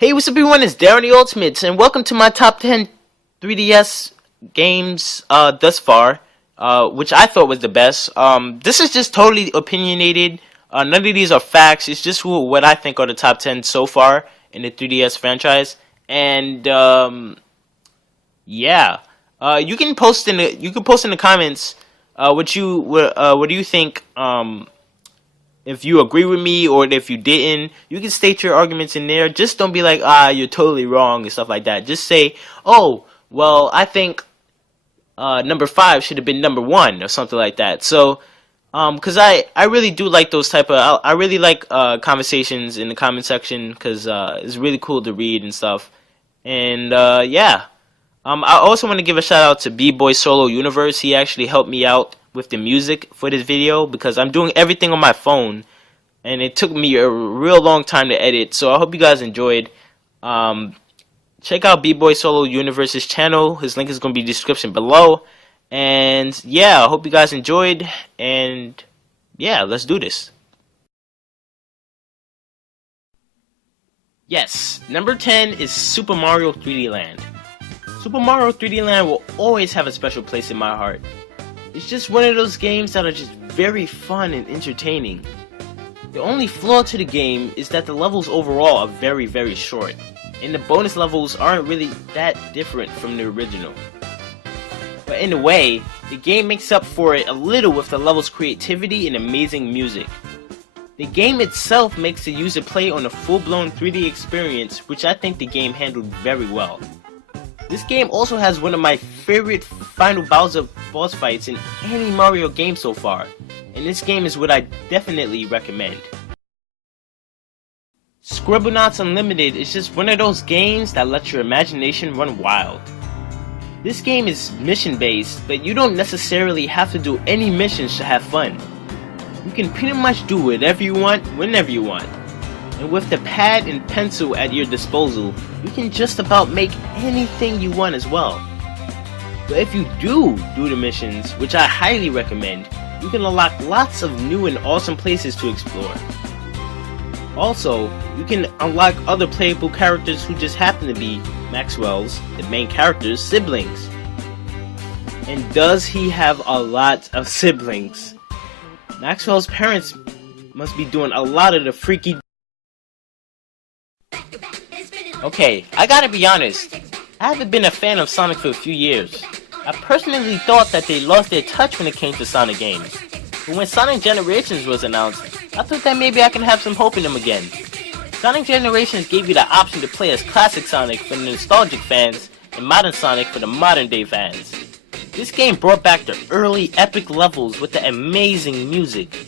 Hey, what's up everyone, it's Darrentheultimate, and welcome to my top 10 3DS games thus far, which I thought was the best. This is just totally opinionated. None of these are facts, it's just what I think are the top 10 so far in the 3DS franchise. And, yeah. You can post in the comments what do you think, if you agree with me or if you didn't. You can state your arguments in there. Just don't be like, you're totally wrong and stuff like that. Just say, oh, well, I think number 5 should have been number 1 or something like that. So, because I really do like those type of, I really like conversations in the comment section, because it's really cool to read and stuff. And yeah. I also want to give a shout out to B-Boy Solo Universe. He actually helped me out with the music for this video, because I'm doing everything on my phone and it took me a real long time to edit. So I hope you guys enjoyed. Check out B-Boy Solo Universe's channel. His link is going to be in the description below. And yeah, I hope you guys enjoyed, and yeah, let's do this. Yes, number 10 is Super Mario 3D Land. Super Mario 3D Land will always have a special place in my heart. It's just one of those games that are just very fun and entertaining. The only flaw to the game is that the levels overall are very, very short, and the bonus levels aren't really that different from the original. But in a way, the game makes up for it a little with the level's creativity and amazing music. The game itself makes the user play on a full-blown 3D experience, which I think the game handled very well. This game also has one of my favorite final Bowser boss fights in any Mario game so far, and this game is what I definitely recommend. Scribblenauts Unlimited is just one of those games that lets your imagination run wild. This game is mission based, but you don't necessarily have to do any missions to have fun. You can pretty much do whatever you want, whenever you want. And with the pad and pencil at your disposal, you can just about make anything you want as well. But if you do the missions, which I highly recommend, you can unlock lots of new and awesome places to explore. Also, you can unlock other playable characters who just happen to be Maxwell's, the main character's, siblings. And does he have a lot of siblings? Maxwell's parents must be doing a lot of the freaky. Okay, I gotta be honest, I haven't been a fan of Sonic for a few years. I personally thought that they lost their touch when it came to Sonic games. But when Sonic Generations was announced, I thought that maybe I can have some hope in them again. Sonic Generations gave you the option to play as classic Sonic for the nostalgic fans, and modern Sonic for the modern day fans. This game brought back the early epic levels with the amazing music.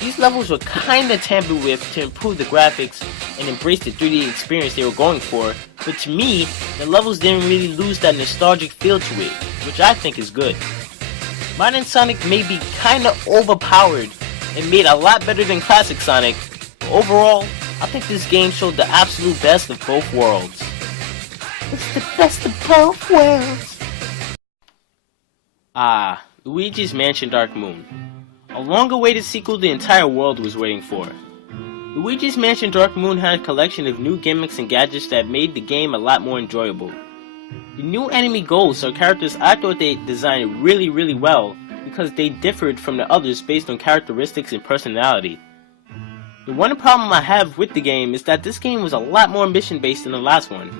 These levels were kinda tampered with to improve the graphics and embrace the 3D experience they were going for, but to me, the levels didn't really lose that nostalgic feel to it, which I think is good. Modern Sonic may be kinda overpowered and made a lot better than classic Sonic, but overall, I think this game showed the absolute best of both worlds. It's the best of both worlds. Luigi's Mansion Dark Moon. A long-awaited sequel the entire world was waiting for. Luigi's Mansion Dark Moon had a collection of new gimmicks and gadgets that made the game a lot more enjoyable. The new enemy ghosts are characters I thought they designed really well, because they differed from the others based on characteristics and personality. The one problem I have with the game is that this game was a lot more mission based than the last one.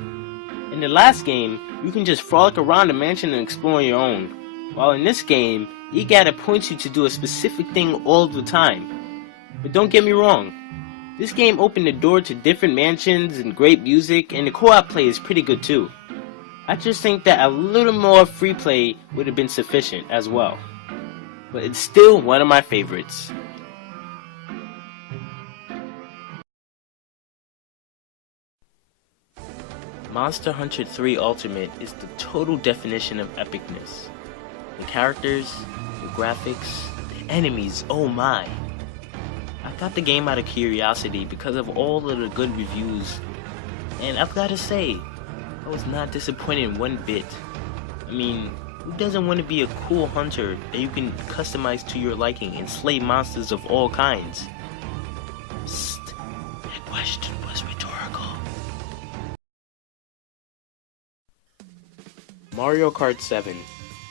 In the last game, you can just frolic around the mansion and explore on your own, while in this game, Icarus points you to do a specific thing all the time. But don't get me wrong, this game opened the door to different mansions and great music, and the co-op play is pretty good too. I just think that a little more free play would have been sufficient as well. But it's still one of my favorites. Monster Hunter 3 Ultimate is the total definition of epicness. The characters, the graphics, the enemies, oh my. I got the game out of curiosity because of all of the good reviews, and I've got to say, I was not disappointed one bit. I mean, who doesn't want to be a cool hunter that you can customize to your liking and slay monsters of all kinds? Psst, that question was rhetorical. Mario Kart 7.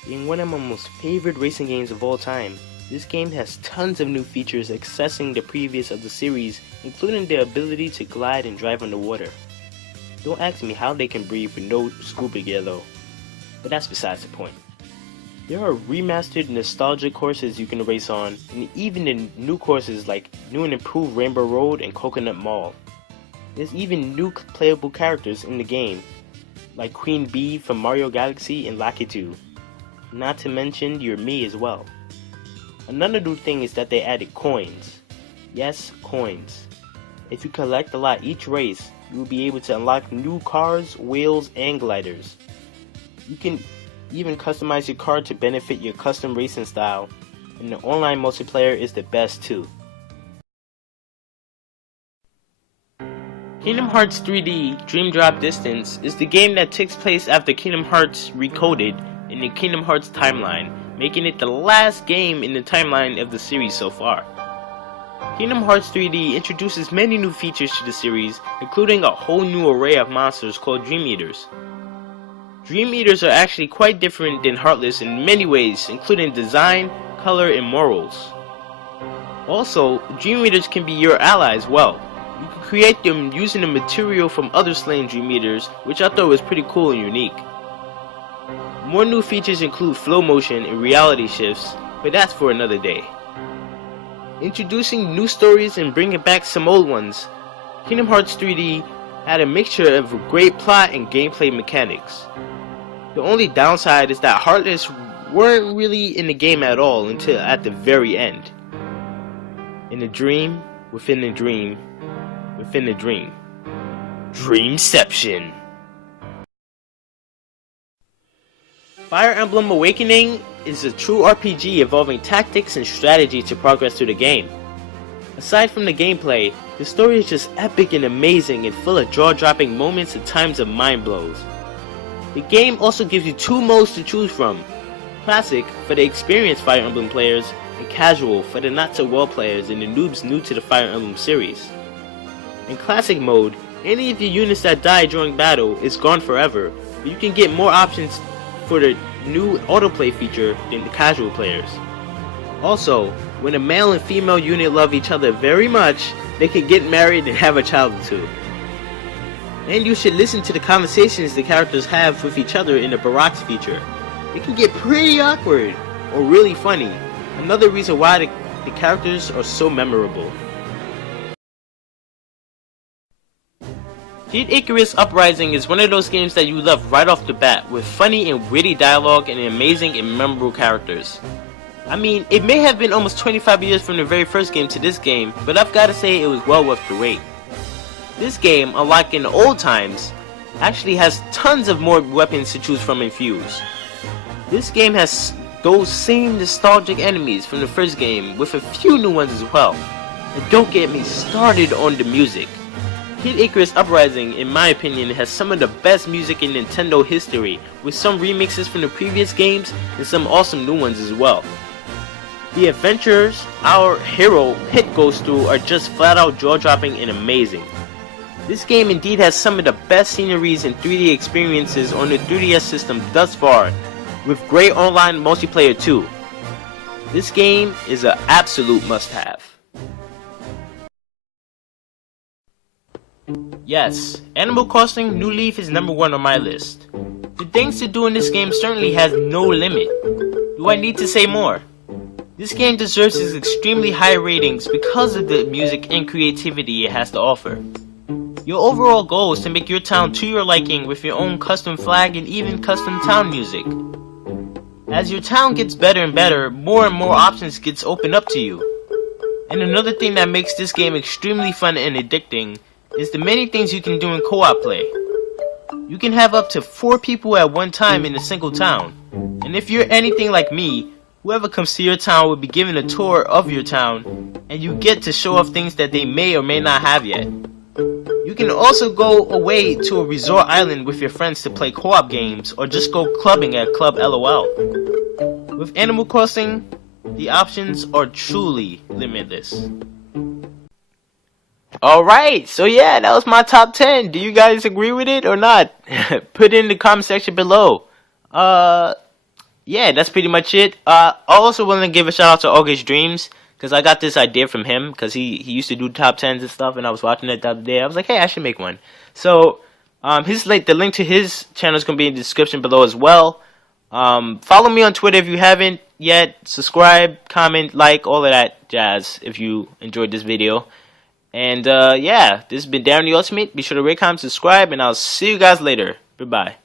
Being one of my most favorite racing games of all time, this game has tons of new features accessing the previous of the series, including the ability to glide and drive underwater. Don't ask me how they can breathe with no scuba gear though, but that's besides the point. There are remastered nostalgic courses you can race on, and even in new courses like new and improved Rainbow Road and Coconut Mall. There's even new playable characters in the game, like Queen Bee from Mario Galaxy and Lakitu, not to mention your Mii as well. Another new thing is that they added coins. Yes, coins. If you collect a lot each race, you will be able to unlock new cars, wheels, and gliders. You can even customize your car to benefit your custom racing style, and the online multiplayer is the best too. Kingdom Hearts 3D Dream Drop Distance is the game that takes place after Kingdom Hearts Recoded in the Kingdom Hearts timeline, making it the last game in the timeline of the series so far. Kingdom Hearts 3D introduces many new features to the series, including a whole new array of monsters called Dream Eaters. Dream Eaters are actually quite different than Heartless in many ways, including design, color, and morals. Also, Dream Eaters can be your ally as well. You can create them using the material from other slain Dream Eaters, which I thought was pretty cool and unique. More new features include flow motion and reality shifts, but that's for another day. Introducing new stories and bringing back some old ones, Kingdom Hearts 3D had a mixture of great plot and gameplay mechanics. The only downside is that Heartless weren't really in the game at all until at the very end. In a dream, within a dream, within a dream. Dreamception. Fire Emblem Awakening is a true RPG involving tactics and strategy to progress through the game. Aside from the gameplay, the story is just epic and amazing and full of jaw-dropping moments and times of mind blows. The game also gives you two modes to choose from: Classic for the experienced Fire Emblem players, and Casual for the not-so-well players and the noobs new to the Fire Emblem series. In Classic mode, any of your units that die during battle is gone forever, but you can get more options for the new autoplay feature than the casual players. Also, when a male and female unit love each other very much, they can get married and have a child or two. And you should listen to the conversations the characters have with each other in the Barracks feature. It can get pretty awkward, or really funny, another reason why the characters are so memorable. Icarus Uprising is one of those games that you love right off the bat, with funny and witty dialogue and amazing and memorable characters. I mean, it may have been almost 25 years from the very first game to this game, but I've gotta say it was well worth the wait. This game, unlike in the old times, actually has tons of more weapons to choose from and fuse. This game has those same nostalgic enemies from the first game, with a few new ones as well. And don't get me started on the music. Kid Icarus Uprising, in my opinion, has some of the best music in Nintendo history, with some remixes from the previous games and some awesome new ones as well. The adventures our hero Hit goes through are just flat out jaw-dropping and amazing. This game indeed has some of the best sceneries and 3D experiences on the 3DS system thus far, with great online multiplayer too. This game is an absolute must-have. Yes, Animal Crossing New Leaf is number 1 on my list. The things to do in this game certainly has no limit. Do I need to say more? This game deserves its extremely high ratings because of the music and creativity it has to offer. Your overall goal is to make your town to your liking with your own custom flag and even custom town music. As your town gets better and better, more and more options gets opened up to you. And another thing that makes this game extremely fun and addicting is the many things you can do in co-op play. You can have up to 4 people at one time in a single town, and if you're anything like me, whoever comes to your town will be given a tour of your town, and you get to show off things that they may or may not have yet. You can also go away to a resort island with your friends to play co-op games, or just go clubbing at Club LOL. With Animal Crossing, the options are truly limitless. Alright, so yeah, that was my top 10. Do you guys agree with it or not? Put it in the comment section below. Yeah, that's pretty much it. I also want to give a shout out to August Dreams because I got this idea from him because he used to do top tens and stuff, and I was watching it the other day. I was like, hey, I should make one. So the link to his channel is gonna be in the description below as well. Follow me on Twitter if you haven't yet. Subscribe, comment, like, all of that jazz if you enjoyed this video. And yeah, this has been Darren the Ultimate. Be sure to rate, comment, subscribe, and I'll see you guys later. Goodbye.